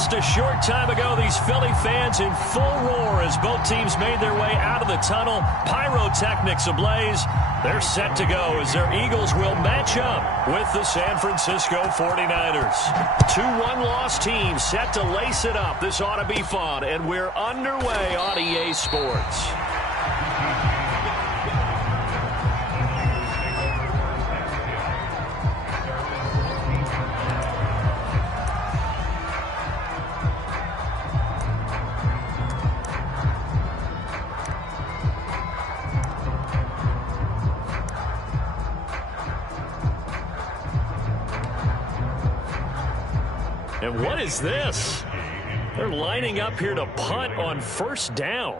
Just a short time ago, these Philly fans in full roar as both teams made their way out of the tunnel. Pyrotechnics ablaze. They're set to go as their Eagles will match up with the San Francisco 49ers. Two one-loss teams set to lace it up. This ought to be fun, and we're underway on EA Sports. And what is this? They're lining up here to punt on first down.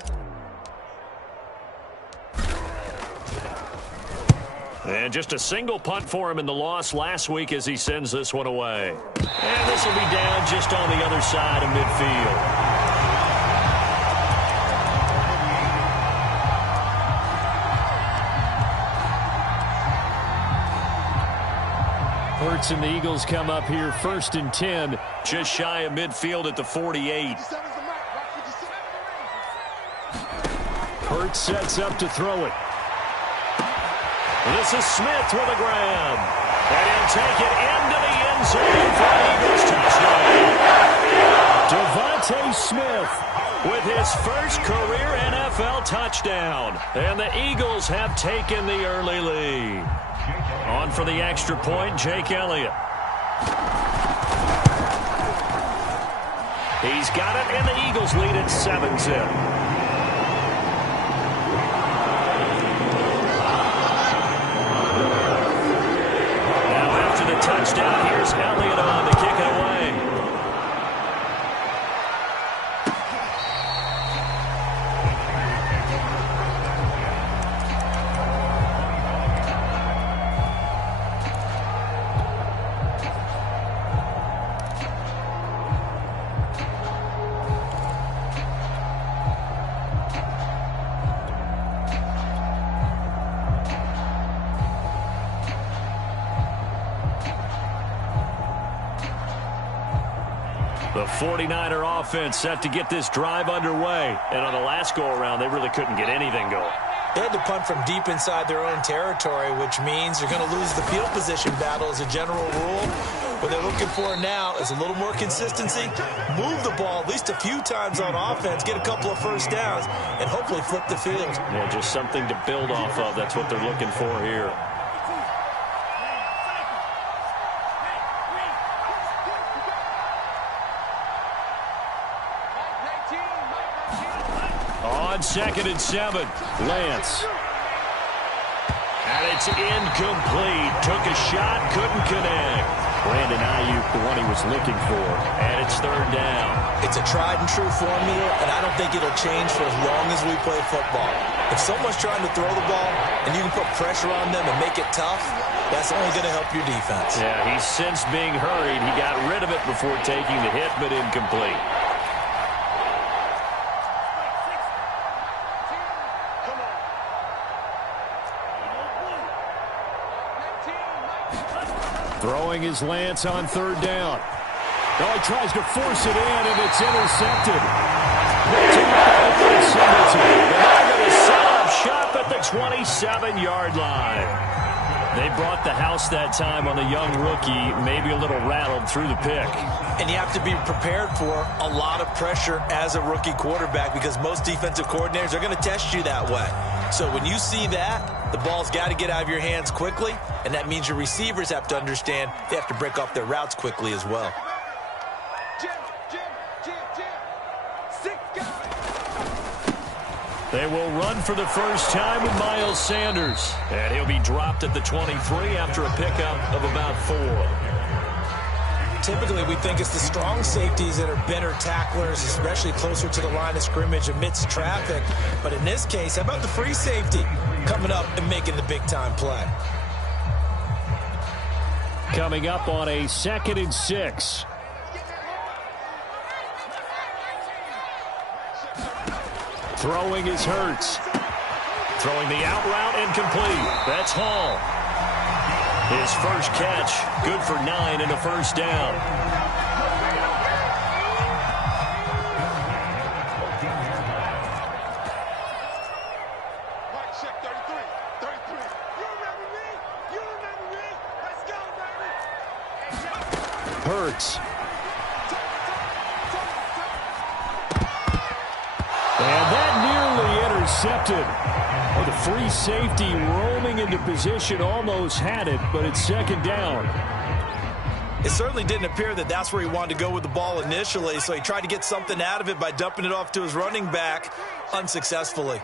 And just a single punt for him in the loss last week as he sends this one away. And this will be down just on the other side of midfield. Hurts and the Eagles come up here first and 10, just shy of midfield at the 48. Hurts sets up to throw it. This is Smith with a grab. And he'll take it into the end zone for an Eagles touchdown. Devontae Smith with his first career NFL touchdown. And the Eagles have taken the early lead. On for the extra point, Jake Elliott. He's got it, and the Eagles lead at 7-0. Now after the touchdown, here's Elliott on to kick it away. The 49er offense set to get this drive underway. And on the last go-around, they really couldn't get anything going. They had to punt from deep inside their own territory, which means they're going to lose the field position battle as a general rule. What they're looking for now is a little more consistency, move the ball at least a few times on offense, get a couple of first downs, and hopefully flip the field. Yeah, just something to build off of. That's what they're looking for here. On 2nd and 7, Lance. And it's incomplete. Took a shot, couldn't connect. Brandon Ayuk, the one he was looking for. And it's 3rd down. It's a tried and true formula, and I don't think it'll change for as long as we play football. If someone's trying to throw the ball and you can put pressure on them and make it tough, that's only going to help your defense. Yeah, he's since being hurried. He got rid of it before taking the hit, but incomplete. Throwing his Lance on 3rd down. Oh, he tries to force it in, and it's intercepted. They're going to set up shop at the 27-yard line. They brought the house that time on the young rookie, maybe a little rattled through the pick. And you have to be prepared for a lot of pressure as a rookie quarterback because most defensive coordinators are going to test you that way. So when you see that, the ball's got to get out of your hands quickly, and that means your receivers have to understand they have to break off their routes quickly as well. They will run for the first time with Miles Sanders. And he'll be dropped at the 23 after a pickup of about 4. Typically, we think it's the strong safeties that are better tacklers, especially closer to the line of scrimmage amidst traffic. But in this case, how about the free safety coming up and making the big-time play? Coming up on a 2nd and 6. Throwing is Hurts. Throwing the out route incomplete. That's Hall. His first catch, good for 9 and a first down. Hurts. And that nearly intercepted. Oh, the free safety roaming into position almost had it, but it's second down. It certainly didn't appear that that's where he wanted to go with the ball initially, so he tried to get something out of it by dumping it off to his running back unsuccessfully.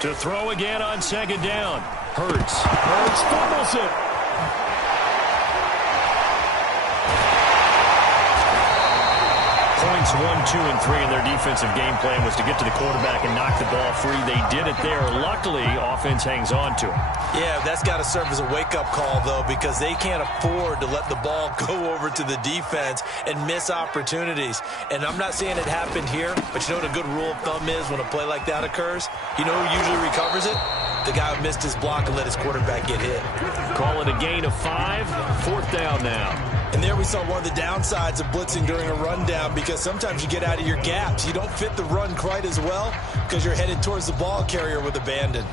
To throw again on second down. Hurts fumbles it. Points 1, 2, and 3 in their defensive game plan was to get to the quarterback and knock the ball free. They did it there. Luckily, offense hangs on to it. Yeah, that's got to serve as a wake-up call, though, because they can't afford to let the ball go over to the defense and miss opportunities. And I'm not saying it happened here, but you know what a good rule of thumb is when a play like that occurs? You know who usually recovers it? The guy who missed his block and let his quarterback get hit. Call it a gain of 5, 4th down now. And there we saw one of the downsides of blitzing during a rundown, because sometimes you get out of your gaps. You don't fit the run quite as well because you're headed towards the ball carrier with abandon.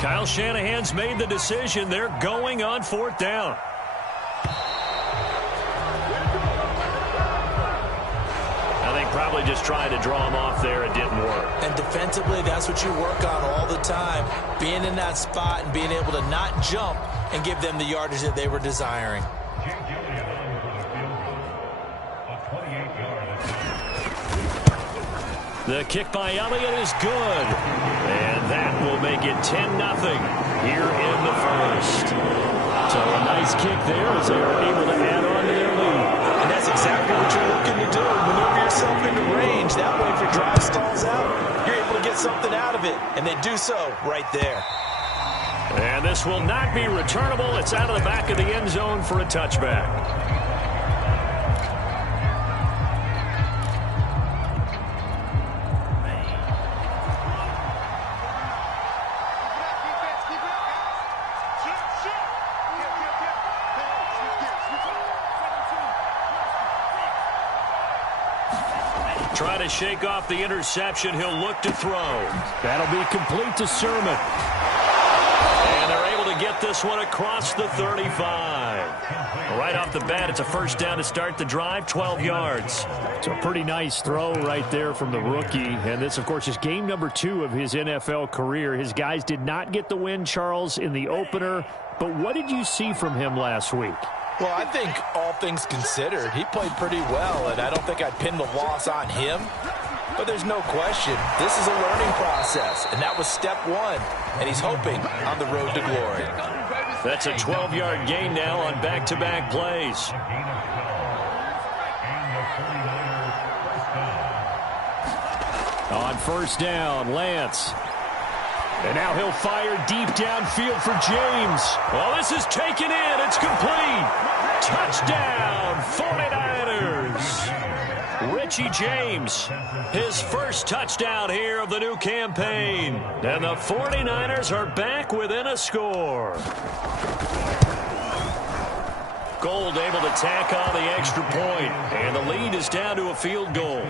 Kyle Shanahan's made the decision. They're going on 4th down. I think probably just trying to draw him off there. It didn't work. And defensively, that's what you work on all the time. Being in that spot and being able to not jump and give them the yardage that they were desiring. The kick by Elliott is good. And that will make it 10-0 here in the first. So a nice kick there as they are able to add on to their lead. And that's exactly what you're looking to do. Maneuver yourself into range. That way, if your drive stalls out, you're able to get something out of it. And they do so right there. And this will not be returnable. It's out of the back of the end zone for a touchback. Try to shake off the interception. He'll look to throw. That'll be complete to Sermon. And they're able to get this one across the 35. Right off the bat, it's a first down to start the drive, 12 yards. It's a pretty nice throw right there from the rookie. And this, of course, is game number 2 of his NFL career. His guys did not get the win, Charles, in the opener. But what did you see from him last week? Well, I think all things considered, he played pretty well, and I don't think I'd pin the loss on him. But there's no question, this is a learning process, and that was step 1, and he's hoping on the road to glory. That's a 12-yard gain now on back-to-back plays. On first down, Lance. And now he'll fire deep downfield for James. Well, this is taken in. It's complete. Touchdown, 49ers. Richie James, his first touchdown here of the new campaign. And the 49ers are back within a score. Gold able to tack on the extra point. And the lead is down to a field goal.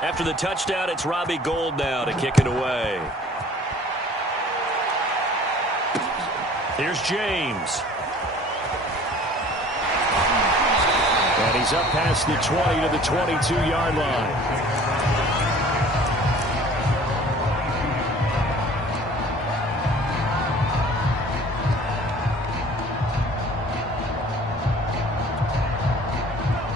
After the touchdown, it's Robbie Gould now to kick it away. Here's James. And he's up past the 20 to the 22-yard line.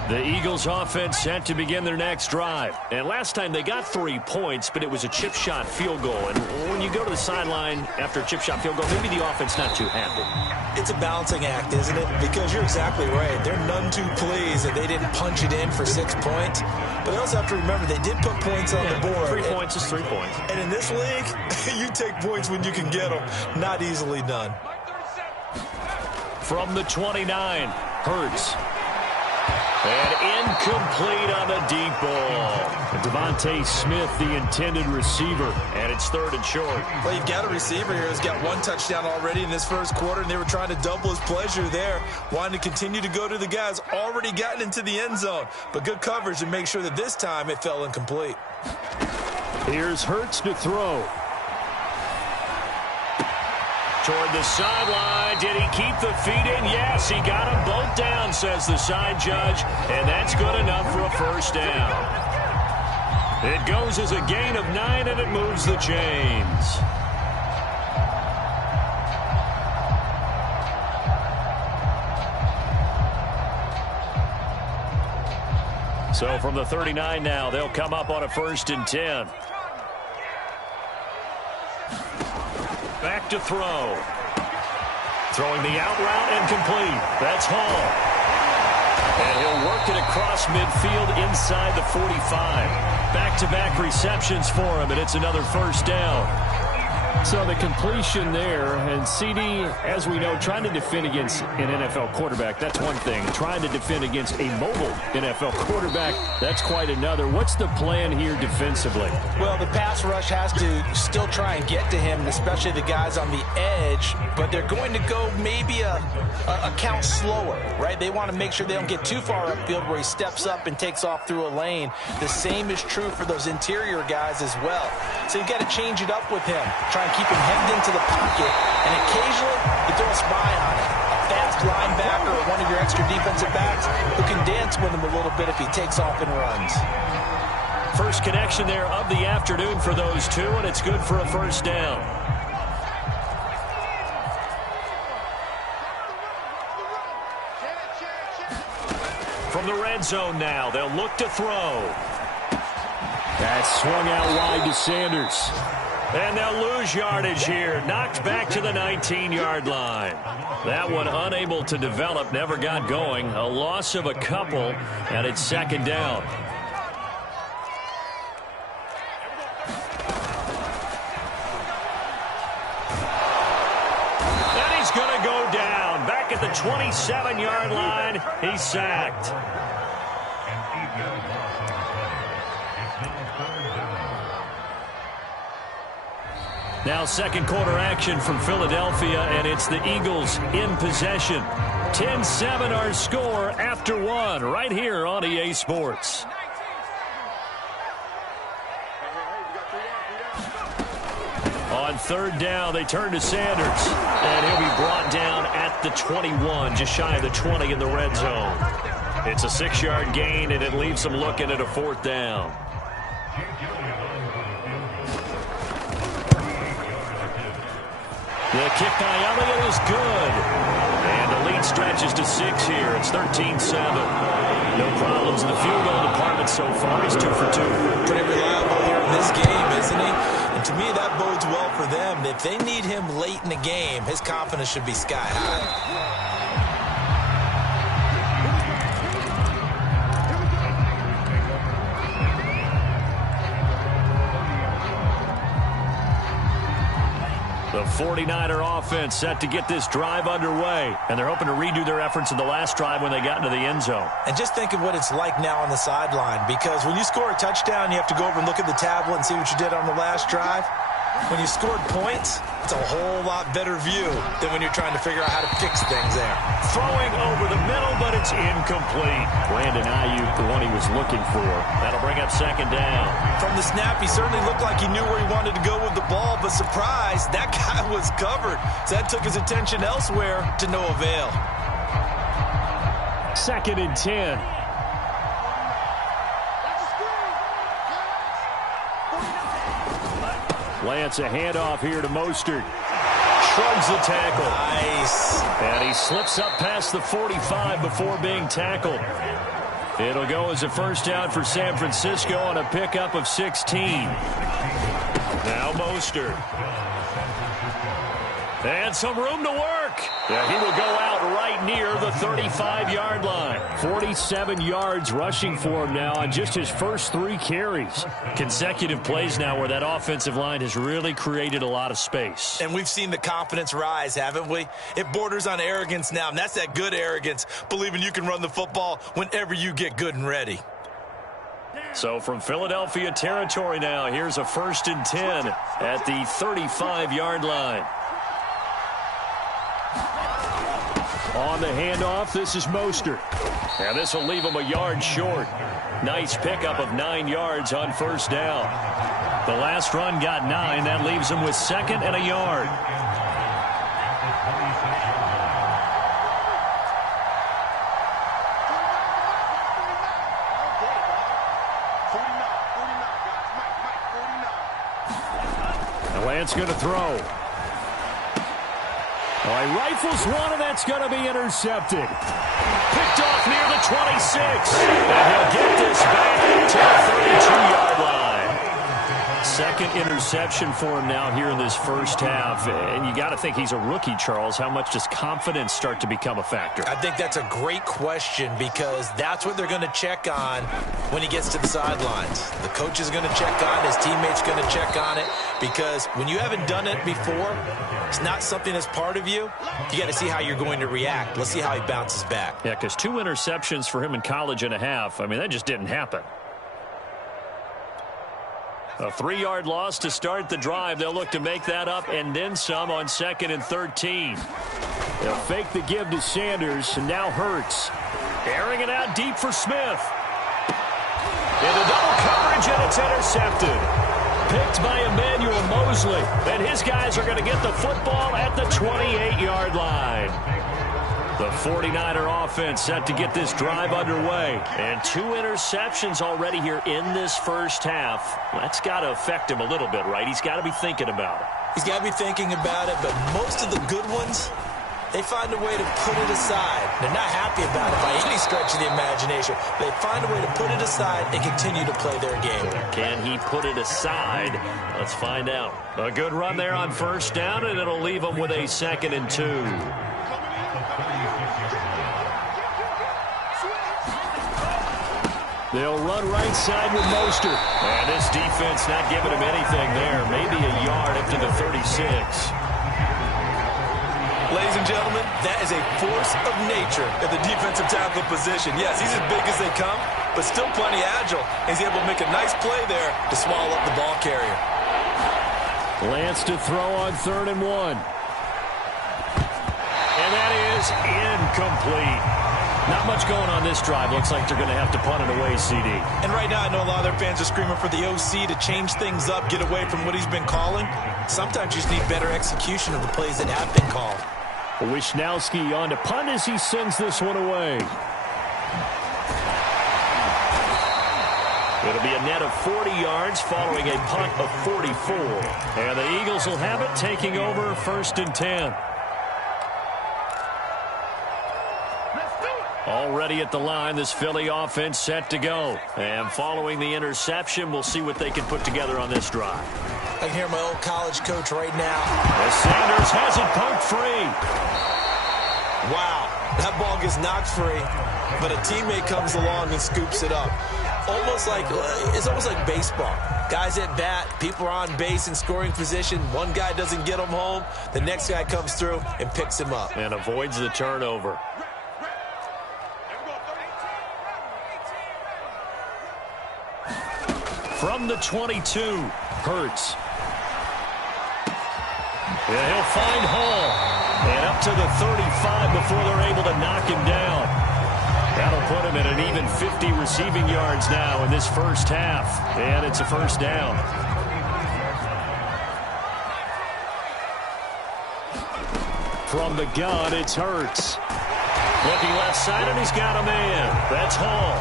The Eagles offense set to begin their next drive. And last time they got 3 points, but it was a chip shot field goal. And when you go to the sideline after a chip shot field goal, maybe the offense not too happy. It's a balancing act, isn't it? Because you're exactly right. They're none too pleased that they didn't punch it in for 6 points. But they also have to remember they did put points on the board. 3 points is 3 points. And in this league, you take points when you can get them. Not easily done. from the 29. Hurts. And incomplete on the deep ball. Devontae Smith, the intended receiver, and it's 3rd and short. Well, you've got a receiver here who's got 1 touchdown already in this first quarter, and they were trying to double his pleasure there, wanting to continue to go to the guys already gotten into the end zone. But good coverage to make sure that this time it fell incomplete. Here's Hurts to throw. Toward the sideline. Did he keep the feet in? Yes, he got them both down, says the side judge. And that's good enough for a first down. It goes as a gain of 9, and it moves the chains. So from the 39 now, they'll come up on a 1st and 10. Back to throw. Throwing the out route and complete. That's Hall. And he'll work it across midfield inside the 45. Back-to-back receptions for him, and it's another first down. So the completion there, and CD, as we know, trying to defend against an NFL quarterback, that's one thing. Trying to defend against a mobile NFL quarterback, that's quite another. What's the plan here defensively? Well, the pass rush has to still try and get to him, especially the guys on the edge, but they're going to go maybe a count slower, right? They want to make sure they don't get too far upfield where he steps up and takes off through a lane. The same is true for those interior guys as well. So you've got to change it up with him. Try and keep him hemmed into the pocket, and occasionally you throw a spy on him. A fast linebacker or one of your extra defensive backs who can dance with him a little bit if he takes off and runs. First connection there of the afternoon for those two, and it's good for a first down. From the red zone now, they'll look to throw. That's swung out wide to Sanders. And they'll lose yardage here. Knocked back to the 19-yard line. That one unable to develop, never got going. A loss of a couple, and it's 2nd down. And he's going to go down. Back at the 27-yard line, he's sacked. Now 2nd quarter action from Philadelphia, and it's the Eagles in possession. 10-7 our score after 1 right here on EA Sports. On 3rd down, they turn to Sanders, and he'll be brought down at the 21, just shy of the 20 in the red zone. It's a 6-yard gain, and it leaves them looking at a 4th down. The kick by Elliott is good. And the lead stretches to 6 here. It's 13-7. No problems in the field goal department so far. He's 2 for 2. Pretty reliable here in this game, isn't he? And to me, that bodes well for them. If they need him late in the game, his confidence should be sky high. The 49er offense set to get this drive underway, and they're hoping to redo their efforts in the last drive when they got into the end zone. And just think of what it's like now on the sideline, because when you score a touchdown, you have to go over and look at the tablet and see what you did on the last drive. When you scored points, it's a whole lot better view than when you're trying to figure out how to fix things there. Throwing over the middle, but it's incomplete. Brandon Ayuk, the one he was looking for. That'll bring up 2nd down. From the snap, he certainly looked like he knew where he wanted to go with the ball, but surprise, that guy was covered. So that took his attention elsewhere to no avail. 2nd and 10. Lance, a handoff here to Mostert. Shrugs the tackle. Nice. And he slips up past the 45 before being tackled. It'll go as a first down for San Francisco on a pickup of 16. Now Mostert. And some room to work. Yeah, he will go out right near the 35-yard line. 47 yards rushing for him now on just his first 3 carries. Consecutive plays now where that offensive line has really created a lot of space. And we've seen the confidence rise, haven't we? It borders on arrogance now, and that's that good arrogance, believing you can run the football whenever you get good and ready. So from Philadelphia territory now, here's a 1st and 10 at the 35-yard line. On the handoff, this is Mostert. And this will leave him a yard short. Nice pickup of 9 yards on 1st down. The last run got 9. That leaves him with 2nd and a yard. Lance going to throw. He rifles one, and that's going to be intercepted. Picked off near the 26. And he'll get this back to the 32-yard line. 2nd interception for him now here in this first half. And you got to think he's a rookie, Charles. How much does confidence start to become a factor? I think that's a great question because that's what they're going to check on when he gets to the sidelines. The coach is going to check on, his teammates going to check on it, because when you haven't done it before, it's not something that's part of you. You got to see how you're going to react. Let's see how he bounces back. Yeah, because 2 interceptions for him in college and a half. I mean, that just didn't happen. A 3-yard loss to start the drive. They'll look to make that up and then some on 2nd and 13. They'll fake the give to Sanders, and now Hurts. Airing it out deep for Smith. Into double coverage, and it's intercepted. Picked by Emmanuel Mosley. And his guys are going to get the football at the 28-yard line. The 49er offense set to get this drive underway. And 2 interceptions already here in this first half. That's got to affect him a little bit, right? He's got to be thinking about it. He's got to be thinking about it, but most of the good ones, they find a way to put it aside. They're not happy about it by any stretch of the imagination. They find a way to put it aside and continue to play their game. Can he put it aside? Let's find out. A good run there on 1st down, and it'll leave him with a 2nd and 2. They'll run right side with Mostert. And this defense not giving him anything there. Maybe a yard up to the 36. Ladies and gentlemen, that is a force of nature at the defensive tackle position. Yes, he's as big as they come, but still plenty agile. He's able to make a nice play there to swallow up the ball carrier. Lance to throw on 3rd and 1. And that is incomplete. Not much going on this drive. Looks like they're going to have to punt it away, CD. And right now, I know a lot of their fans are screaming for the OC to change things up, get away from what he's been calling. Sometimes you just need better execution of the plays that have been called. Wisnowski on to punt as he sends this one away. It'll be a net of 40 yards following a punt of 44. And the Eagles will have it, taking over 1st and 10. Already at the line, this Philly offense set to go. And following the interception, we'll see what they can put together on this drive. I can hear my old college coach right now. As Sanders has it poked free. Wow, that ball gets knocked free, but a teammate comes along and scoops it up. It's almost like baseball. Guys at bat, people are on base in scoring position. One guy doesn't get him home. The next guy comes through and picks him up. And avoids the turnover. From the 22, Hurts. Yeah, he'll find Hall. And up to the 35 before they're able to knock him down. That'll put him at an even 50 receiving yards now in this first half. And it's a 1st down. From the gun, it's Hurts. Looking left side, and he's got a man. That's Hall.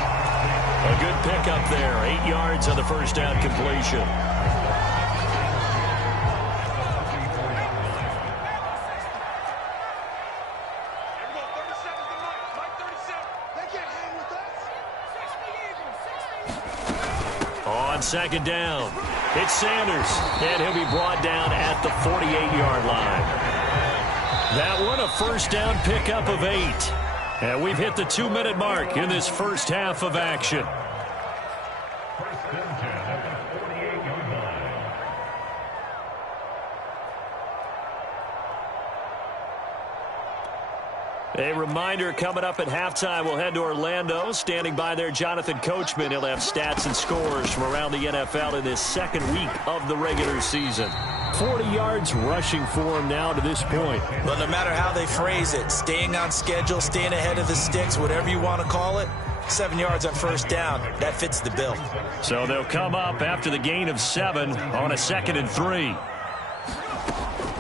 A good pickup there. 8 yards on the 1st down completion. On 2nd down, it's Sanders. And he'll be brought down at the 48-yard line. That one a first down pickup of 8. And we've hit the 2-minute mark in this first half of action. A reminder, coming up at halftime, we'll head to Orlando. Standing by there, Jonathan Coachman. He'll have stats and scores from around the NFL in this second week of the regular season. 40 yards rushing for him now to this point. Well, no matter how they phrase it, staying on schedule, staying ahead of the sticks, whatever you want to call it, 7 yards on first down, that fits the bill. So they'll come up after the gain of 7 on a 2nd and 3.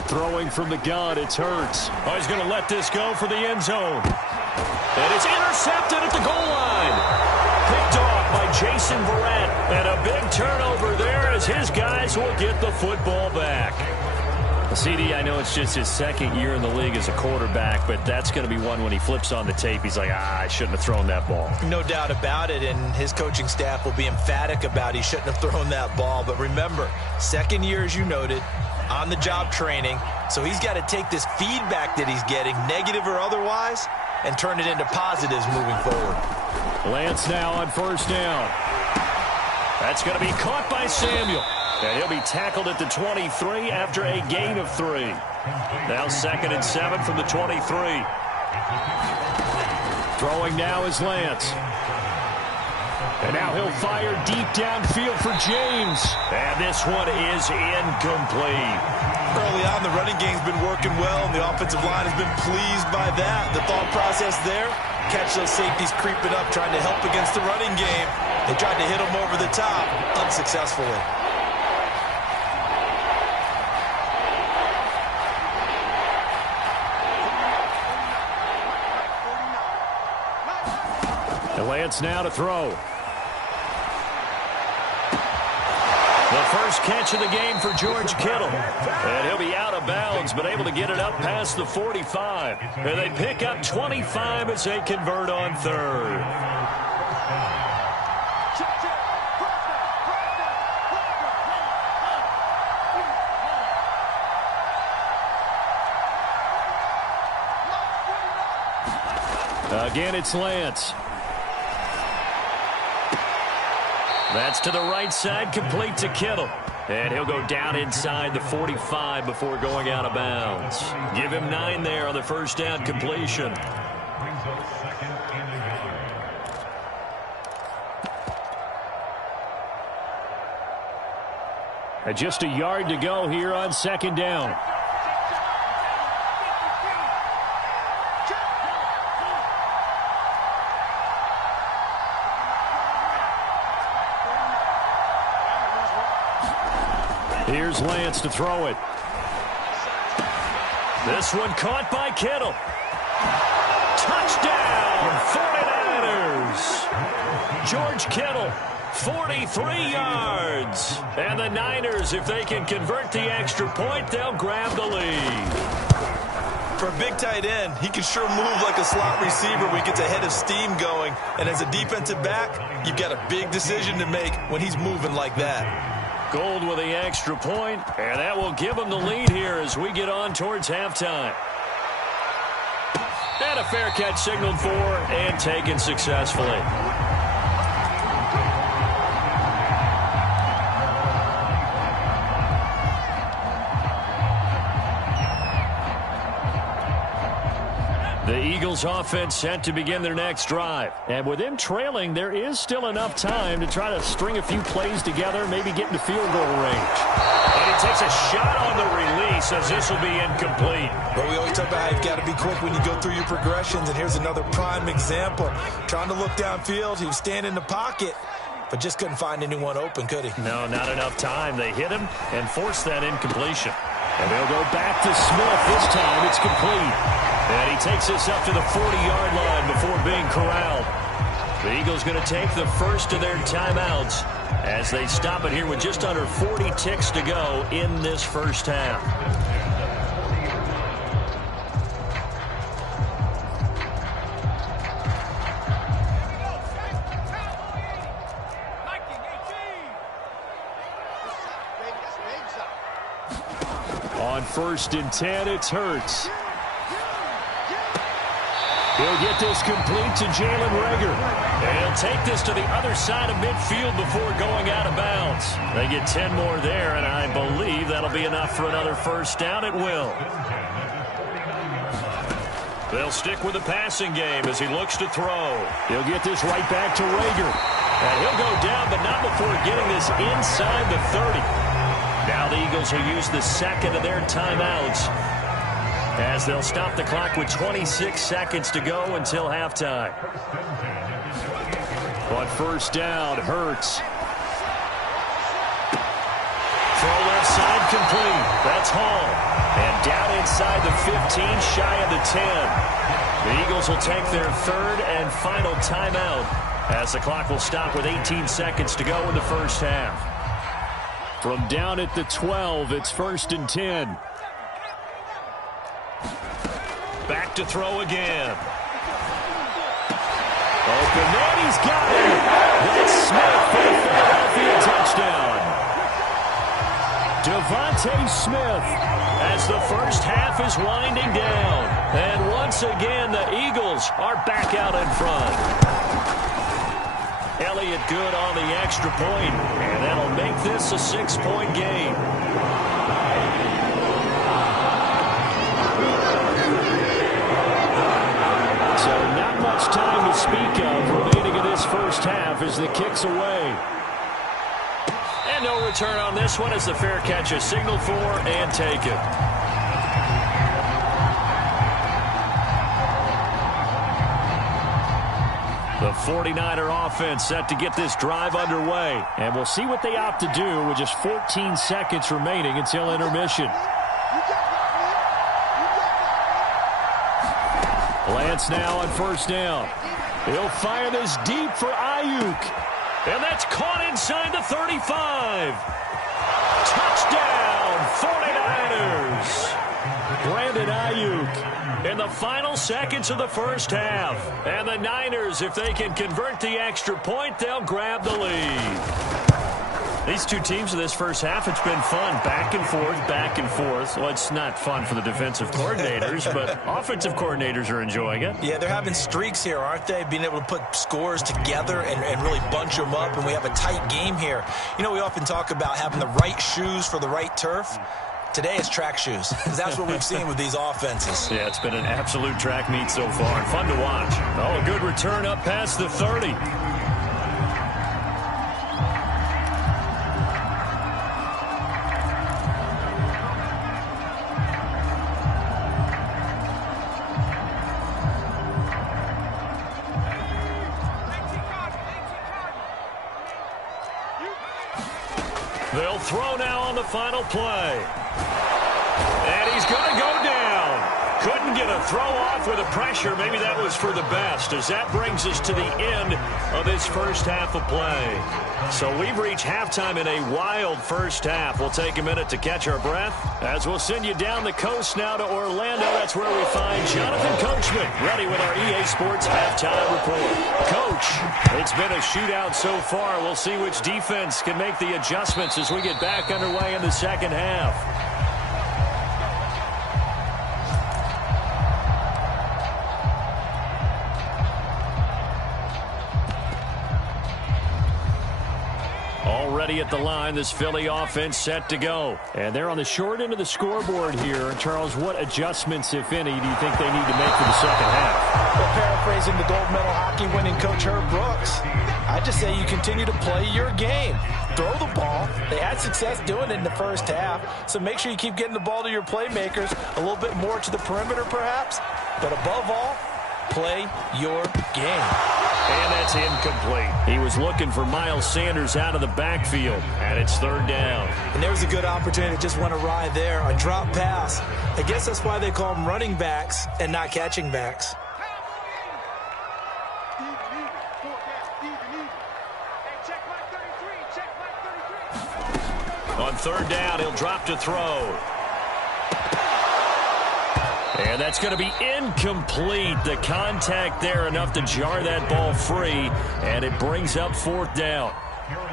Throwing from the gun, it's Hurts. Oh, he's going to let this go for the end zone. And it's intercepted at the goal line. Picked off by Jason Verrett. And a big turnover there as his guys will get the football back. CD, I know it's just his second year in the league as a quarterback, but that's going to be one when he flips on the tape. He's like, I shouldn't have thrown that ball. No doubt about it, and his coaching staff will be emphatic about he shouldn't have thrown that ball. But remember, second year, as you noted, on-the-job training, so he's got to take this feedback that he's getting, negative or otherwise, and turn it into positives moving forward. Lance now on first down. That's going to be caught by Samuel. And he'll be tackled at the 23 after a gain of 3. Now 2nd and 7 from the 23. Throwing now is Lance. And now he'll fire deep downfield for James. And this one is incomplete. Early on, the running game's been working well, and the offensive line has been pleased by that. The thought process there, catch those safeties creeping up, trying to help against the running game. They tried to hit them over the top, unsuccessfully. And Lance now to throw. The first catch of the game for George Kittle. And he'll be out of bounds, but able to get it up past the 45. And they pick up 25 as they convert on 3rd. Again, it's Lance. That's to the right side, complete to Kittle. And he'll go down inside the 45 before going out of bounds. Give him 9 there on the first down completion. And just a yard to go here on 2nd down. Here's Lance to throw it. This one caught by Kittle. Touchdown, 49ers. George Kittle, 43 yards. And the Niners, if they can convert the extra point, they'll grab the lead. For a big tight end, he can sure move like a slot receiver when he gets a head of steam going. And as a defensive back, you've got a big decision to make when he's moving like that. Gold with the extra point, and that will give them the lead here as we get on towards halftime. And a fair catch signaled for and taken successfully. The Eagles offense set to begin their next drive. And with them trailing, there is still enough time to try to string a few plays together, maybe get into field goal range. And he takes a shot on the release as this will be incomplete. But we always talk about how you've got to be quick when you go through your progressions, and here's another prime example. Trying to look downfield, he was standing in the pocket, but just couldn't find anyone open, could he? No, not enough time. They hit him and forced that incompletion. And they'll go back to Smith. This time it's complete. And he takes this up to the 40-yard line before being corralled. The Eagles going to take the first of their timeouts as they stop it here with just under 40 ticks to go in this first half. On 1st and 10, it's Hurts. He'll get this complete to Jalen Reagor. And he'll take this to the other side of midfield before going out of bounds. They get 10 more there, and I believe that'll be enough for another first down. It will. They'll stick with the passing game as he looks to throw. He'll get this right back to Reagor. And he'll go down, but not before getting this inside the 30. Now the Eagles will use the second of their timeouts as they'll stop the clock with 26 seconds to go until halftime. On first down, Hurts. Throw left side complete. That's Hall. And down inside the 15, shy of the 10. The Eagles will take their third and final timeout as the clock will stop with 18 seconds to go in the first half. From down at the 12, it's 1st and 10. Back to throw again. Open man, he's got it. That's Smith for the Philadelphia touchdown. Devontae Smith as the first half is winding down. And once again, the Eagles are back out in front. Elliott good on the extra point, and that'll make this a 6-point game. So not much time to speak of remaining in this first half as the kick's away. And no return on this one as the fair catch is signaled for and taken. The 49er offense set to get this drive underway. And we'll see what they opt to do with just 14 seconds remaining until intermission. Lance now on first down. He'll fire this deep for Ayuk. And that's caught inside the 35. Touchdown, 49ers. Brandon Ayuk in the final seconds of the first half. And the Niners, if they can convert the extra point, they'll grab the lead. These two teams in this first half, it's been fun. Back and forth, back and forth. Well, it's not fun for the defensive coordinators, but offensive coordinators are enjoying it. Yeah, they're having streaks here, aren't they? Being able to put scores together and really bunch them up, and we have a tight game here. You know, we often talk about having the right shoes for the right turf. Today it's track shoes, because that's what we've seen with these offenses. Yeah, it's been an absolute track meet so far. Fun to watch. Oh, a good return up past the 30. They'll throw now on the final play. And he's going to go down. Couldn't get a throw off with the pressure. Maybe that was for the best, as that brings us to the end of this first half of play. So we've reached halftime in a wild first half. We'll take a minute to catch our breath as we'll send you down the coast now to Orlando. That's where we find Jonathan Coachman ready with our EA Sports halftime report. Coach, it's been a shootout so far. We'll see which defense can make the adjustments as we get back underway in the second half. Already at the line, this Philly offense set to go. And they're on the short end of the scoreboard here. And Charles, what adjustments, if any, do you think they need to make for the second half? Well, paraphrasing the gold medal hockey winning coach Herb Brooks, I just say you continue to play your game. Throw the ball. They had success doing it in the first half. So make sure you keep getting the ball to your playmakers, a little bit more to the perimeter perhaps. But above all, play your game. And that's incomplete. He was looking for Miles Sanders out of the backfield, and it's third down. And there was a good opportunity to just went awry there. A drop pass. I guess that's why they call them running backs and not catching backs. On third down, he'll drop to throw. And that's going to be incomplete. The contact there enough to jar that ball free, and it brings up fourth down.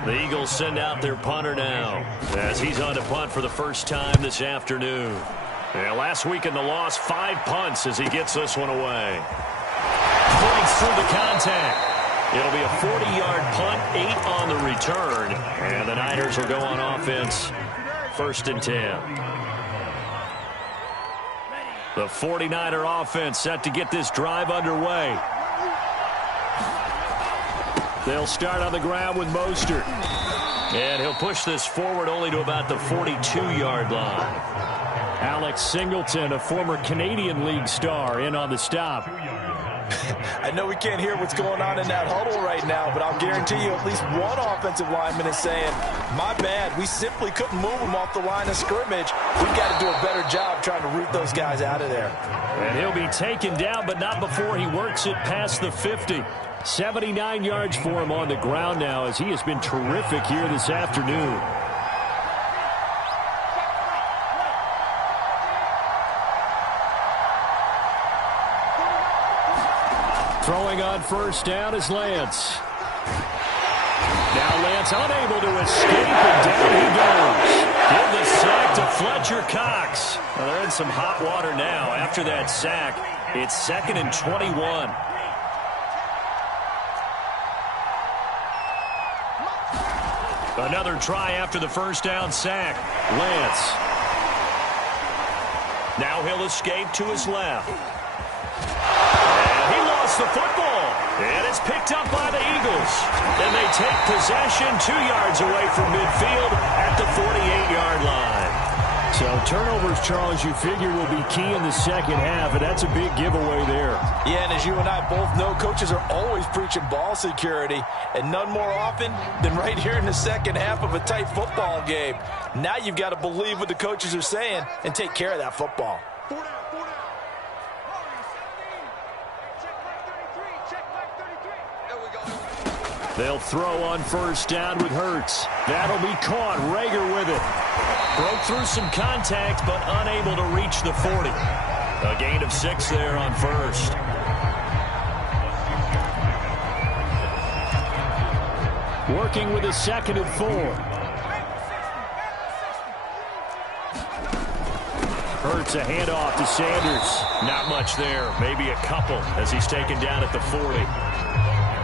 The Eagles send out their punter now as he's on to punt for the first time this afternoon. And last week in the loss, 5 punts as he gets this one away. gets through the contact. It'll be a 40-yard punt, 8 on the return, and the Niners will go on offense, 1st and 10. The 49er offense set to get this drive underway. They'll start on the ground with Mostert. And he'll push this forward only to about the 42-yard line. Alex Singleton, a former Canadian League star, in on the stop. I know we can't hear what's going on in that huddle right now, but I'll guarantee you at least one offensive lineman is saying, my bad, we simply couldn't move them off the line of scrimmage. We've got to do a better job trying to root those guys out of there. And he'll be taken down, but not before he works it past the 50. 79 yards for him on the ground now, as he has been terrific here this afternoon. Throwing on 1st down is Lance. Now Lance unable to escape, and down he goes. Give the sack to Fletcher Cox. Well, they're in some hot water now. After that sack, it's 2nd and 21. Another try after the 1st down sack. Lance. Now he'll escape to his left. And he lost the football. And it's picked up by the Eagles. And they take possession 2 yards away from midfield at the 48-yard line. So turnovers, Charles, you figure will be key in the second half, and that's a big giveaway there. Yeah, and as you and I both know, coaches are always preaching ball security, and none more often than right here in the second half of a tight football game. Now you've got to believe what the coaches are saying and take care of that football. They'll throw on 1st down with Hurts. That'll be caught. Rager with it. Broke through some contact, but unable to reach the 40. A gain of 6 there on 1st. Working with a 2nd and 4. Hurts a handoff to Sanders. Not much there. Maybe a couple as he's taken down at the 40.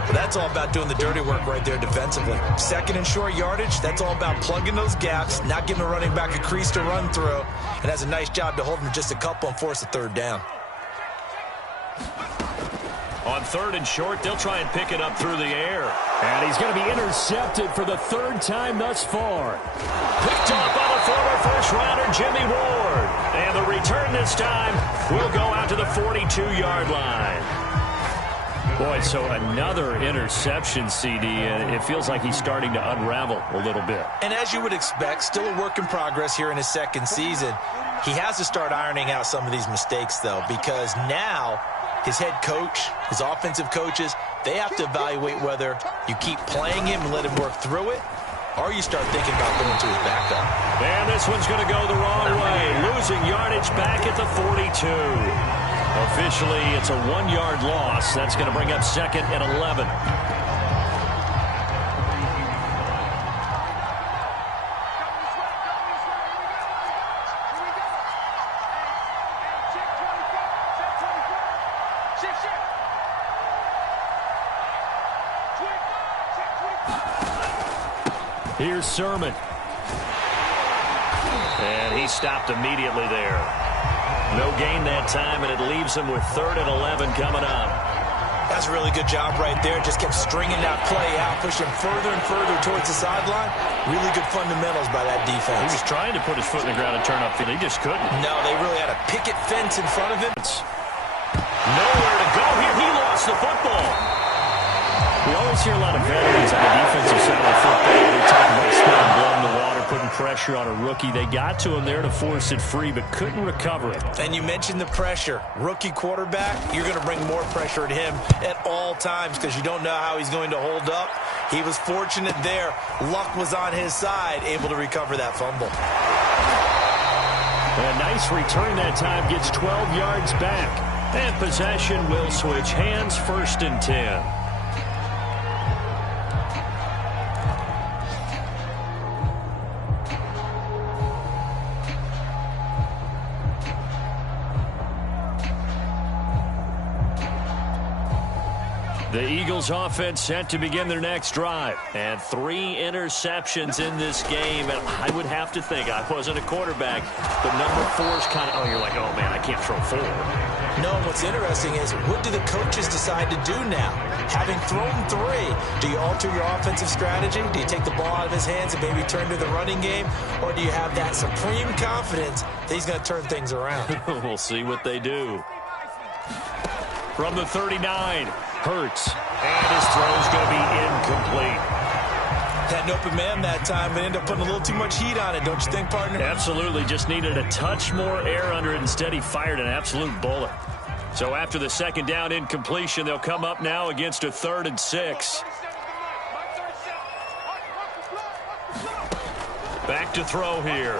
Well, that's all about doing the dirty work right there defensively. 2nd and short yardage, that's all about plugging those gaps, not giving a running back a crease to run through, and has a nice job to hold him to just a couple and force a 3rd down. On 3rd and short, they'll try and pick it up through the air. And he's going to be intercepted for the 3rd time thus far. Picked off by the former first-rounder Jimmy Ward. And the return this time will go out to the 42-yard line. Boy, so another interception, CD, and it feels like he's starting to unravel a little bit. And as you would expect, still a work in progress here in his 2nd season. He has to start ironing out some of these mistakes, though, because now his head coach, his offensive coaches, they have to evaluate whether you keep playing him and let him work through it, or you start thinking about going to his backup. And this one's going to go the wrong way, losing yardage back at the 42. Officially, it's a 1-yard loss. That's going to bring up 2nd and 11. Here's Sermon. And he stopped immediately there. No gain that time, and it leaves him with 3rd and 11 coming up. That's a really good job right there. Just kept stringing that play out, pushing further and further towards the sideline. Really good fundamentals by that defense. He was trying to put his foot in the ground and turn upfield. He just couldn't. No, they really had a picket fence in front of him. Nowhere to go here. He lost the football. We always hear a lot of veterans on the defensive side of football. They talk about spilling blood in the water, putting pressure on a rookie. They got to him there to force it free, but couldn't recover it. And you mentioned the pressure. Rookie quarterback, you're going to bring more pressure at him at all times because you don't know how he's going to hold up. He was fortunate there. Luck was on his side, able to recover that fumble. A nice return that time, gets 12 yards back. And possession will switch hands, 1st and 10. The Eagles offense set to begin their next drive. And 3 interceptions in this game. And I would have to think, I wasn't a quarterback, but number 4 is kind of, oh, you're like, oh, man, I can't throw 4. No, what's interesting is what do the coaches decide to do now? Having thrown 3, do you alter your offensive strategy? Do you take the ball out of his hands and maybe turn to the running game? Or do you have that supreme confidence that he's going to turn things around? We'll see what they do. From the 39, Hurts. And his throw's going to be incomplete. Had an open man that time, but ended up putting a little too much heat on it, don't you think, partner? Absolutely. Just needed a touch more air under it. Instead, he fired an absolute bullet. So after the second down incompletion, they'll come up now against a 3rd and 6. Back to throw here.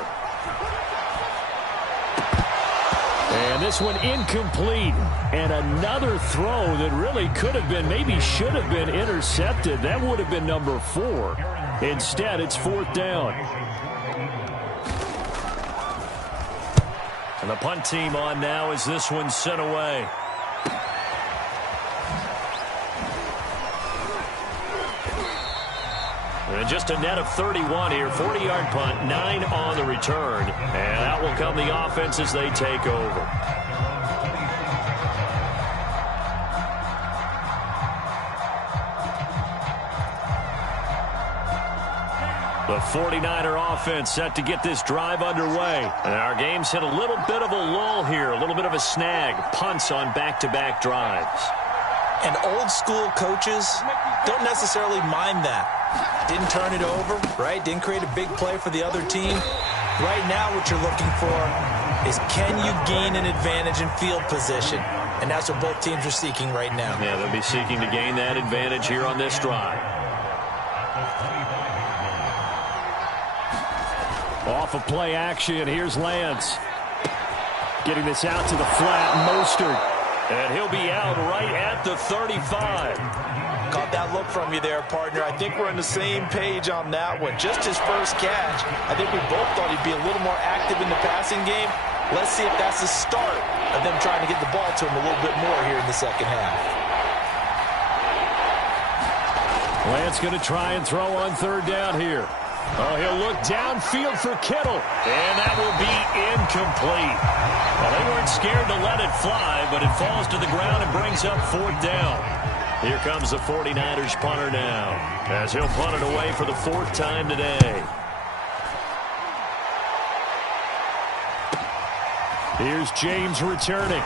And this one incomplete. And another throw that really could have been, maybe should have been intercepted. That would have been number 4. Instead, it's 4th down. And the punt team on now as this one's sent away. And just a net of 31 here. 40-yard punt, 9 on the return. And out will come the offense as they take over. The 49er offense set to get this drive underway. And our game's hit a little bit of a lull here, a little bit of a snag. Punts on back-to-back drives. And old-school coaches don't necessarily mind that. Didn't turn it over, right? Didn't create a big play for the other team. Right now what you're looking for is can you gain an advantage in field position? And that's what both teams are seeking right now. Yeah, they'll be seeking to gain that advantage here on this drive. Off of play action, here's Lance. Getting this out to the flat, Mostert. And he'll be out right at the 35. Caught that look from you there, partner. I think we're on the same page on that one. Just his first catch. I think we both thought he'd be a little more active in the passing game. Let's see if that's the start of them trying to get the ball to him a little bit more here in the second half. Lance going to try and throw on 3rd down here. Oh, he'll look downfield for Kittle. And that will be incomplete. Well, they weren't scared to let it fly, but it falls to the ground and brings up 4th down. Here comes the 49ers punter now, as he'll punt it away for the 4th time today. Here's James returning.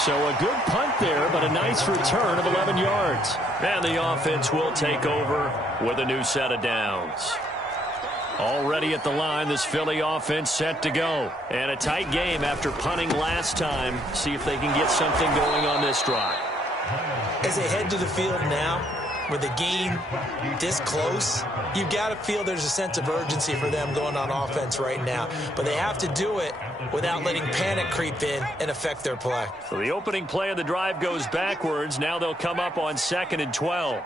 So a good punt there, but a nice return of 11 yards. And the offense will take over with a new set of downs. Already at the line, this Philly offense set to go. And a tight game after punting last time. See if they can get something going on this drive. As they head to the field now, with the game this close, you've got to feel there's a sense of urgency for them going on offense right now. But they have to do it without letting panic creep in and affect their play. So the opening play of the drive goes backwards. Now they'll come up on 2nd and 12.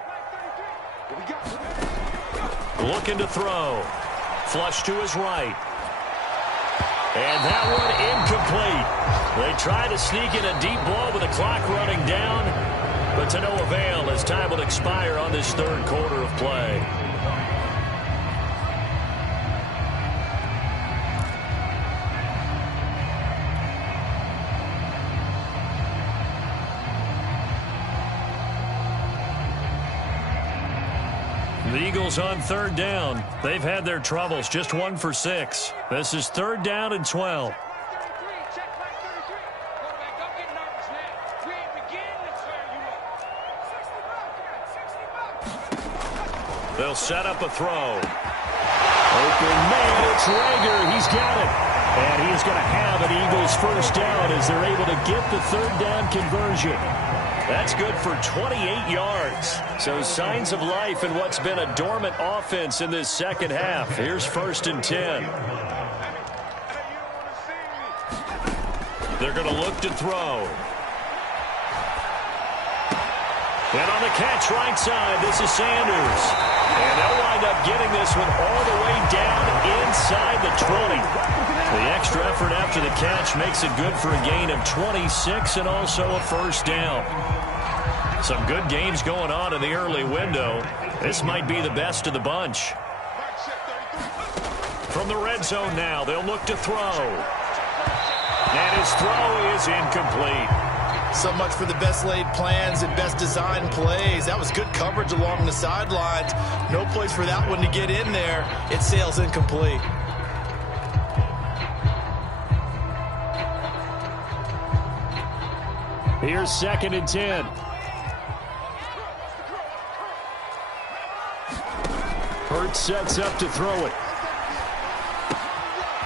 Looking to throw. Flush to his right. And that one incomplete. They try to sneak in a deep ball with the clock running down, but to no avail as time will expire on this 3rd quarter of play. The Eagles on 3rd down. They've had their troubles, just 1 for 6. This is 3rd down and 12. They'll set up a throw. Open man, it's Rager. He's got it. And he is going to have an Eagles 1st down as they're able to get the 3rd down conversion. That's good for 28 yards. So signs of life in what's been a dormant offense in this second half. Here's 1st and 10. They're going to look to throw. And on the catch right side, this is Sanders. And they'll wind up getting this one all the way down inside the 20. The extra effort after the catch makes it good for a gain of 26 and also a 1st down. Some good games going on in the early window. This might be the best of the bunch. From the red zone now, they'll look to throw. And his throw is incomplete. So much for the best laid plans and best designed plays. That was good coverage along the sidelines. No place for that one to get in there. It sails incomplete. Here's 2nd and 10. Hurts sets up to throw it.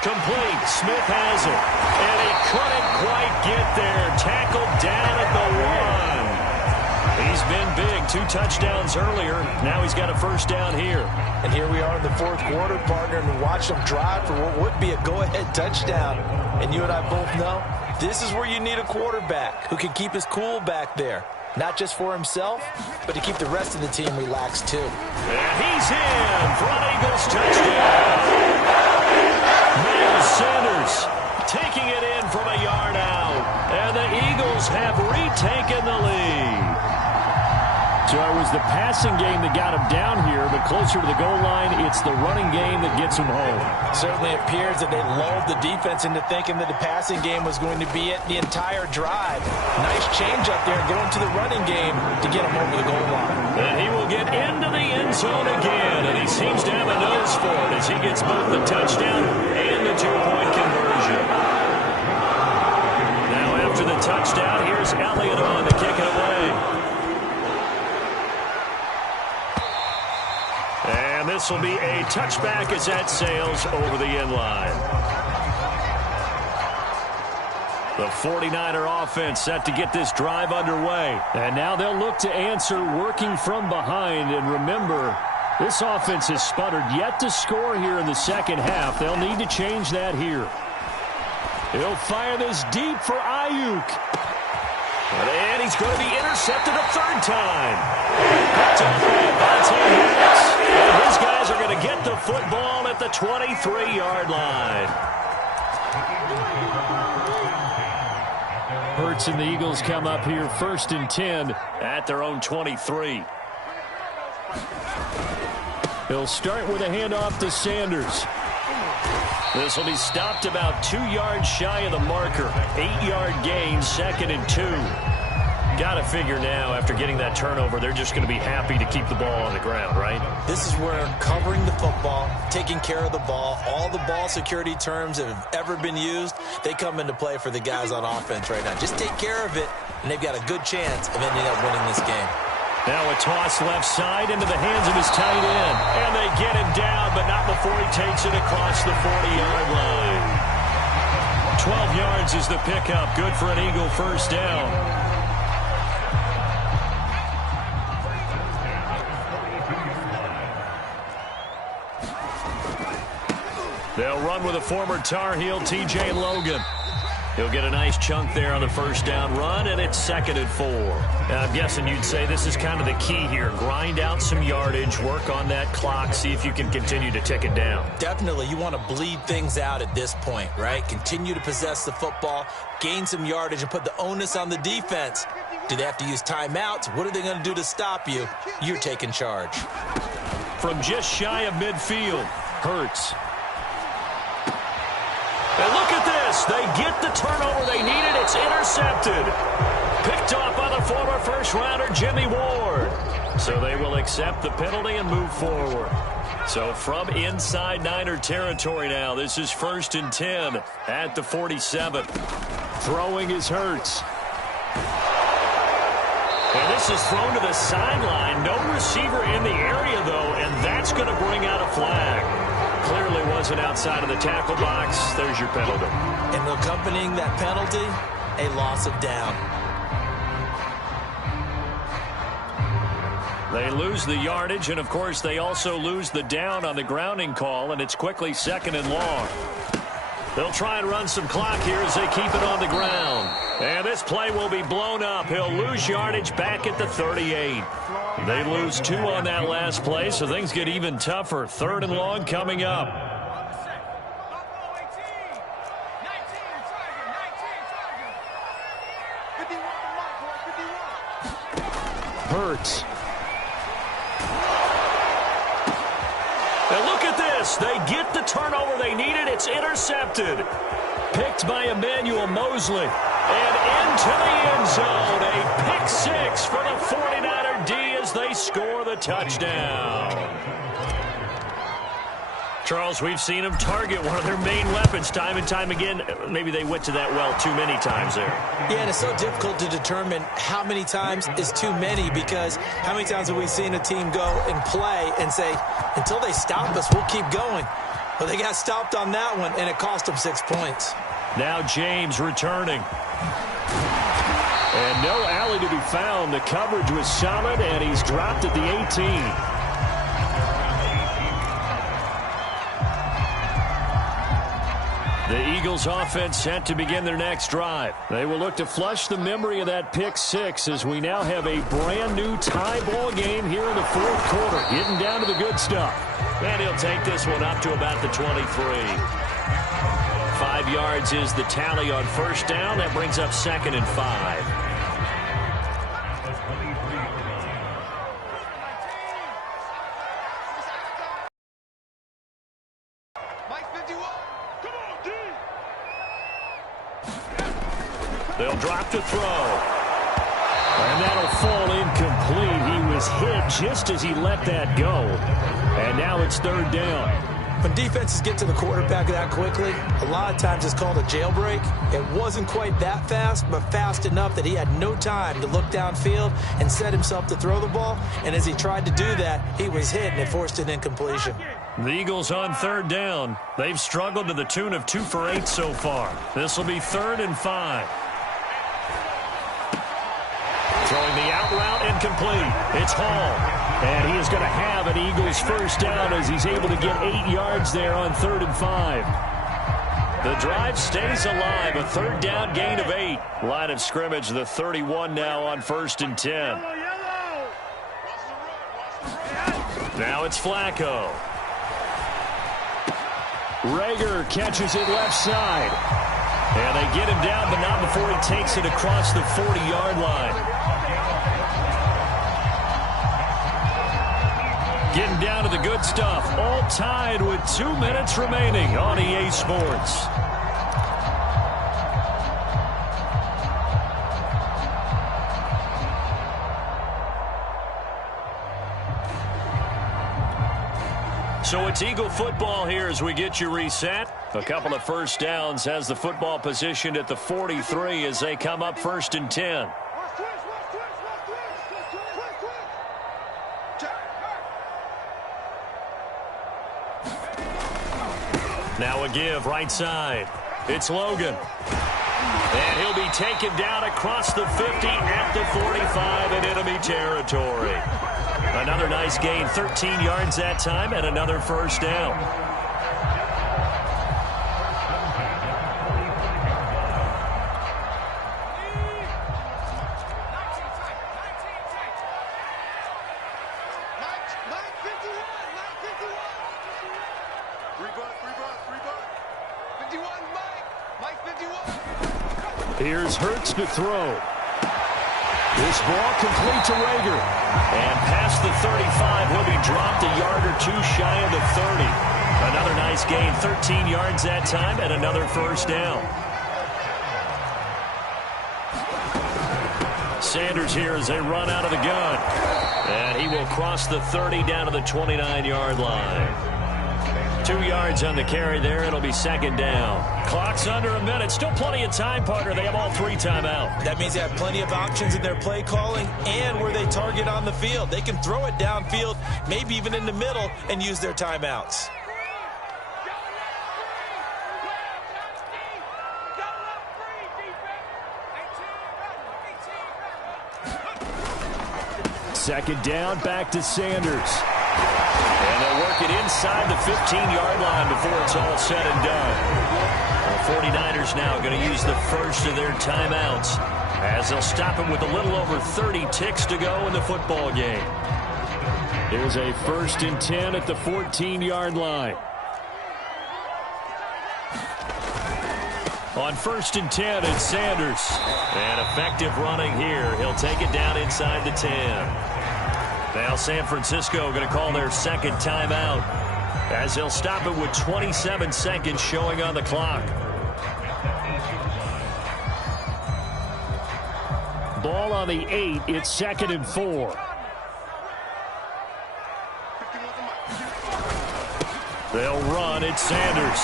Complete. Smith has it. And he couldn't quite get there. Tackled down at the 1. He's been big. 2 touchdowns earlier. Now he's got a first down here. And here we are in the 4th quarter, partner, and watch them drive for what would be a go-ahead touchdown. And you and I both know this is where you need a quarterback who can keep his cool back there. Not just for himself, but to keep the rest of the team relaxed, too. And he's in for an Eagles touchdown. Miles Sanders taking it in from a yard out. And the Eagles have retaken the lead. So it was the passing game that got him down here, but closer to the goal line, it's the running game that gets him home. Certainly appears that they lulled the defense into thinking that the passing game was going to be it the entire drive. Nice change up there going to the running game to get him over the goal line. And he will get into the end zone again, and he seems to have a nose for it as he gets both the touchdown and the 2-point conversion. Now after the touchdown, here's Elliott on to kick it away. And this will be a touchback as that sails over the end line. The 49er offense set to get this drive underway. And now they'll look to answer working from behind. And remember, this offense has sputtered yet to score here in the second half. They'll need to change that here. He'll fire this deep for Ayuk. And he's going to be intercepted a 3rd time. Picked up by Vontae Harris. And his guys are going to get the football at the 23-yard line. Hurts and the Eagles come up here 1st and 10 at their own 23. He'll start with a handoff to Sanders. This will be stopped about 2 yards shy of the marker. 8-yard gain, 2nd and 2. Got to figure now, after getting that turnover, they're just going to be happy to keep the ball on the ground, right? This is where covering the football, taking care of the ball, all the ball security terms that have ever been used, they come into play for the guys on offense right now. Just take care of it, and they've got a good chance of ending up winning this game. Now a toss left side into the hands of his tight end. And they get him down, but not before he takes it across the 40-yard line. 12 yards is the pickup. Good for an Eagle first down. They'll run with a former Tar Heel, T.J. Logan. He'll get a nice chunk there on the first down run, and it's 2nd and 4. Now, I'm guessing you'd say this is kind of the key here. Grind out some yardage, work on that clock, see if you can continue to tick it down. Definitely. You want to bleed things out at this point, right? Continue to possess the football, gain some yardage, and put the onus on the defense. Do they have to use timeouts? What are they going to do to stop you? You're taking charge. From just shy of midfield, Hurts. And look at this. They get the turnover they needed. It's intercepted. Picked off by the former first-rounder, Jimmy Ward. So they will accept the penalty and move forward. So from inside Niner territory now, this is 1st and 10 at the 47. Throwing is Hurts. And this is thrown to the sideline. No receiver in the area, though, and that's going to bring out a flag. Clearly wasn't outside of the tackle box. There's your penalty. And accompanying that penalty, a loss of down. They lose the yardage, and, of course, they also lose the down on the grounding call, and it's quickly 2nd and long. They'll try and run some clock here as they keep it on the ground. And this play will be blown up. He'll lose yardage back at the 38. They lose 2 on that last play, so things get even tougher. 3rd and long coming up. Hurts. And look at this. They get the turnover they needed. It's intercepted. Picked by Emmanuel Mosley. And into the end zone. A pick six for the 49er D as they score the touchdown. Charles, we've seen them target one of their main weapons time and time again. Maybe they went to that well too many times there. Yeah, and it's so difficult to determine how many times is too many, because how many times have we seen a team go and play and say, until they stop us, we'll keep going. But they got stopped on that one, and it cost them 6 points. Now James returning. And no alley to be found. The coverage was solid, and he's dropped at the 18. The Eagles offense set to begin their next drive. They will look to flush the memory of that pick six as we now have a brand new tie ball game here in the fourth quarter. Getting down to the good stuff. And he'll take this one up to about the 23. 5 yards is the tally on first down. That brings up 2nd and 5. They'll drop to throw. And that'll fall incomplete. He was hit just as he let that go. And now it's 3rd down. When defenses get to the quarterback that quickly, a lot of times it's called a jailbreak. It wasn't quite that fast, but fast enough that he had no time to look downfield and set himself to throw the ball. And as he tried to do that, he was hit, and it forced an incompletion. The Eagles on 3rd down. They've struggled to the tune of 2 for 8 so far. This will be 3rd and 5. Throwing the out route, incomplete. It's Hall. And he is going to have an Eagles first down as he's able to get 8 yards there on 3rd and 5. The drive stays alive. A 3rd down gain of 8. Line of scrimmage, the 31 now on 1st and 10. Now it's Flacco. Rager catches it left side. And they get him down, but not before he takes it across the 40-yard line. Getting down to the good stuff. All tied with 2 minutes remaining on EA Sports. So it's Eagle football here as we get you reset. A couple of first downs has the football positioned at the 43 as they come up 1st and 10. Now a give right side. It's Logan. And he'll be taken down across the 50 at the 45 in enemy territory. Another nice gain, 13 yards that time, and another first down. Here's Hurts to throw. This ball complete to Rager. And past the 35, he'll be dropped a yard or two shy of the 30. Another nice gain, 13 yards that time, and another first down. Sanders here as they run out of the gun. And he will cross the 30 down to the 29-yard line. 2 yards on the carry there. It'll be 2nd down. Clock's under a minute. Still plenty of time, partner. They have all 3 timeouts. That means they have plenty of options in their play calling and where they target on the field. They can throw it downfield, maybe even in the middle, and use their timeouts. Second down, back to Sanders. And they'll work it inside the 15-yard line before it's all said and done. The 49ers now going to use the first of their timeouts as they'll stop him with a little over 30 ticks to go in the football game. Here's a 1st and 10 at the 14-yard line. On 1st and 10, it's Sanders. And effective running here. He'll take it down inside the 10. Now San Francisco going to call their second timeout, as they'll stop it with 27 seconds showing on the clock. Ball on the 8. It's 2nd and 4. They'll run. It's Sanders.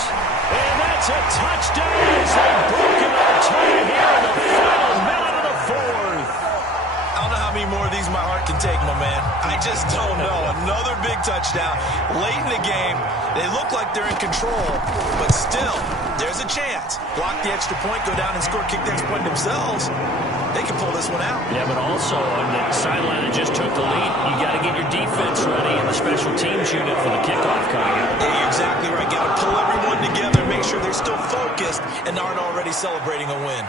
And that's a touchdown as they've broken our tie here in the final minute of the 4th. I don't know how many more of these my heart can take, my man. I just don't know. Another big touchdown late in the game. They look like they're in control, but still, there's a chance. Block the extra point, go down and score, kick the extra point themselves. They can pull this one out. Yeah, but also on the sideline that just took the lead, you got to get your defense ready and the special teams unit for the kickoff coming up. Yeah, you're exactly right. Got to pull everyone together, make sure they're still focused and aren't already celebrating a win.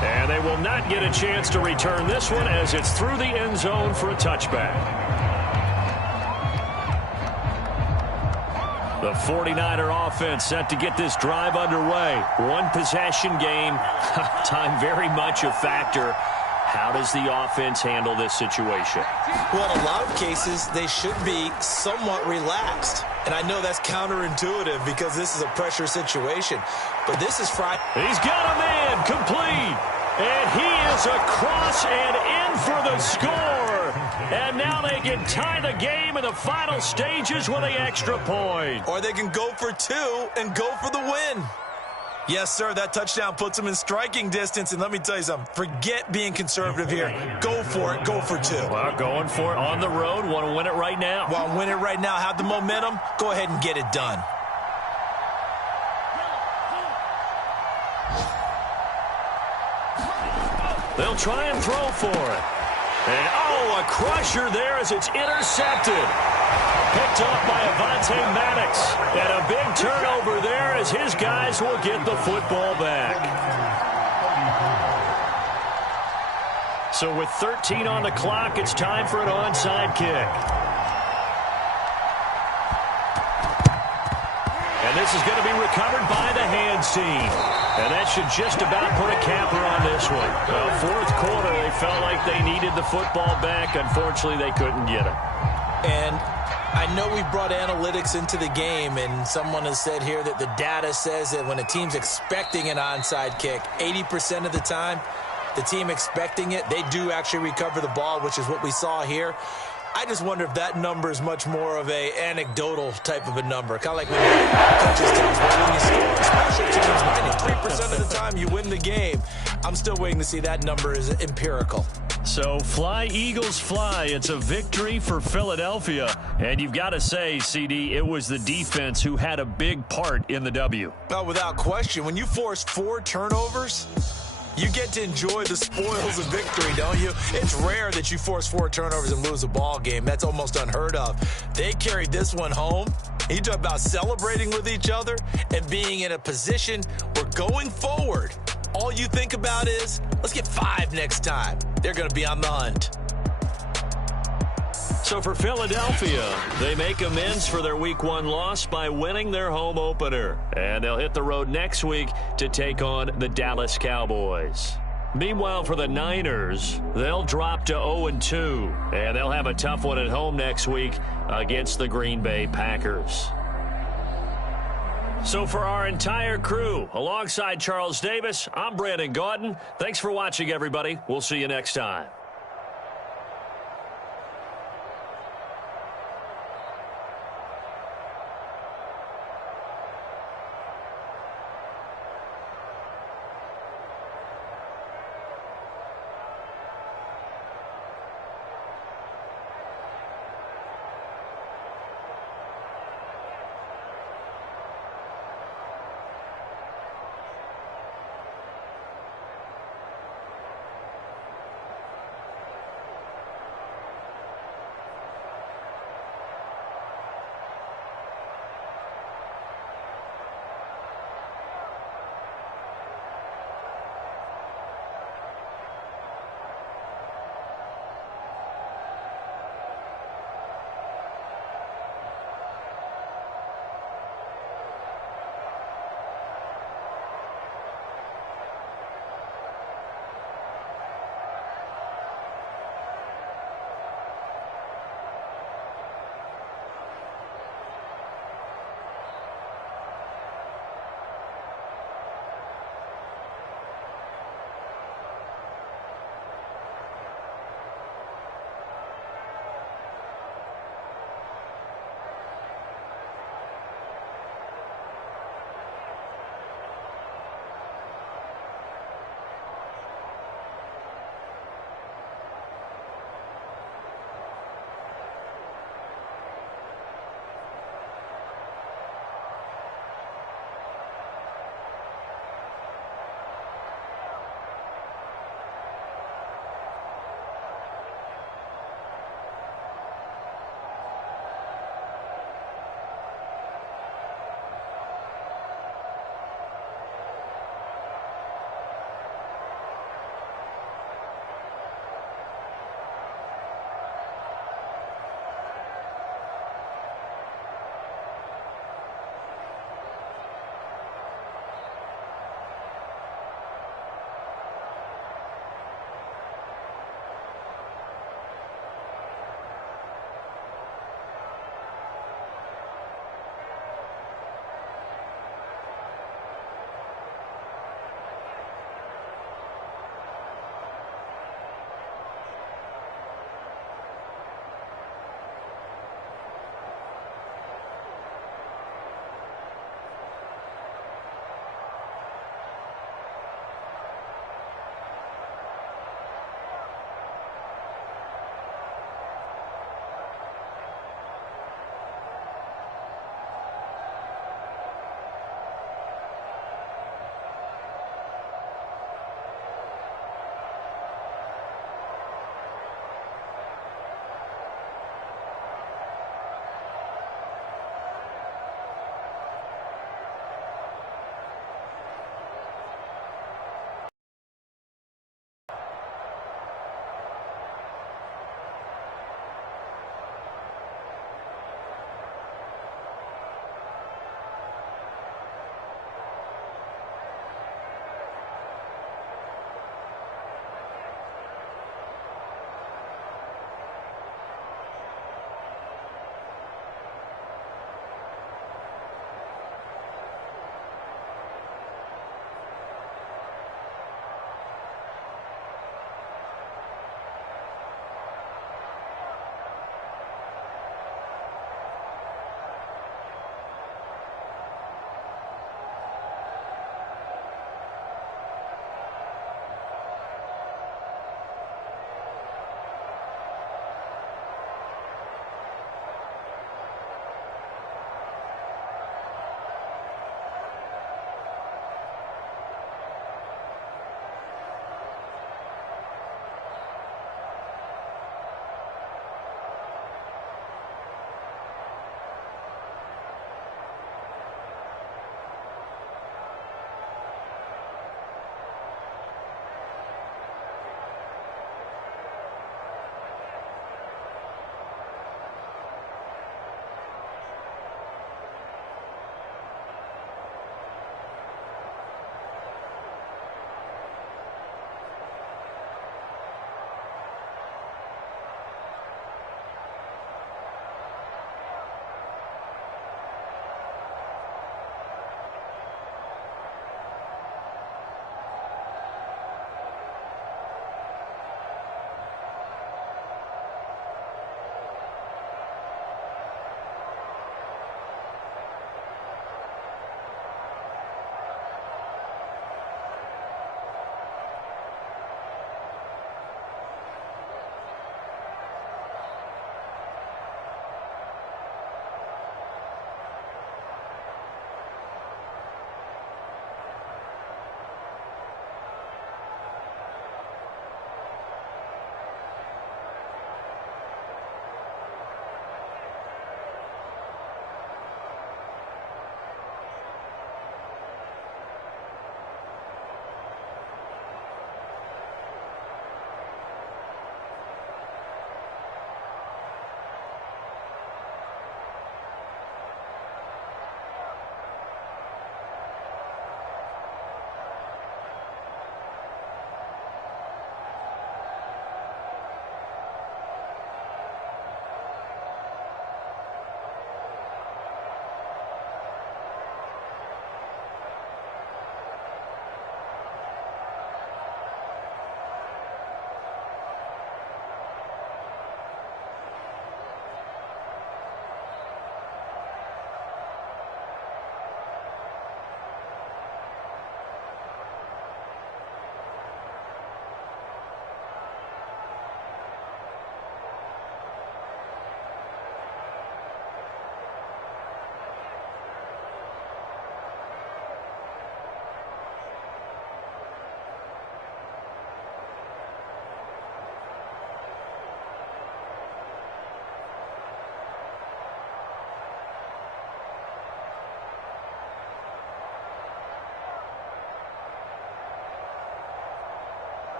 And they will not get a chance to return this one as it's through the end zone for a touchback. The 49er offense set to get this drive underway. One possession game. Time very much a factor. How does the offense handle this situation? Well, in a lot of cases, they should be somewhat relaxed. And I know that's counterintuitive because this is a pressure situation. But this is Friday. He's got a man complete. And he is across and in for the score. And now they can tie the game in the final stages with an extra point. Or they can go for 2 and go for the win. Yes, sir, that touchdown puts them in striking distance. And let me tell you something, forget being conservative here. Go for it, go for 2. Well, going for it on the road. Want to win it right now. Want to win it right now, have the momentum, go ahead and get it done. They'll try and throw for it. And, a crusher there as it's intercepted. Picked off by Avonte Maddox. And a big turnover there as his guys will get the football back. So with 13 on the clock, it's time for an onside kick. And this is going to be recovered by the hands team. And that should just about put a capper on this one. Well, 4th quarter, they felt like they needed the football back. Unfortunately, they couldn't get it. And I know we brought analytics into the game, and someone has said here that the data says that when a team's expecting an onside kick, 80% of the time, the team expecting it, they do actually recover the ball, which is what we saw here. I just wonder if that number is much more of a anecdotal type of a number. Kind of like when coaches tell us when you score special teams, 93% of the time you win the game. I'm still waiting to see that number is empirical. So fly, Eagles, fly. It's a victory for Philadelphia. And you've got to say, CD, it was the defense who had a big part in the W. Well, without question, when you force 4 turnovers, you get to enjoy the spoils of victory, don't you? It's rare that you force 4 turnovers and lose a ball game. That's almost unheard of. They carried this one home. You talk about celebrating with each other and being in a position where going forward, all you think about is, let's get 5 next time. They're going to be on the hunt. So for Philadelphia, they make amends for their Week 1 loss by winning their home opener. And they'll hit the road next week to take on the Dallas Cowboys. Meanwhile, for the Niners, they'll drop to 0-2. And they'll have a tough one at home next week against the Green Bay Packers. So for our entire crew, alongside Charles Davis, I'm Brandon Gaudin. Thanks for watching, everybody. We'll see you next time.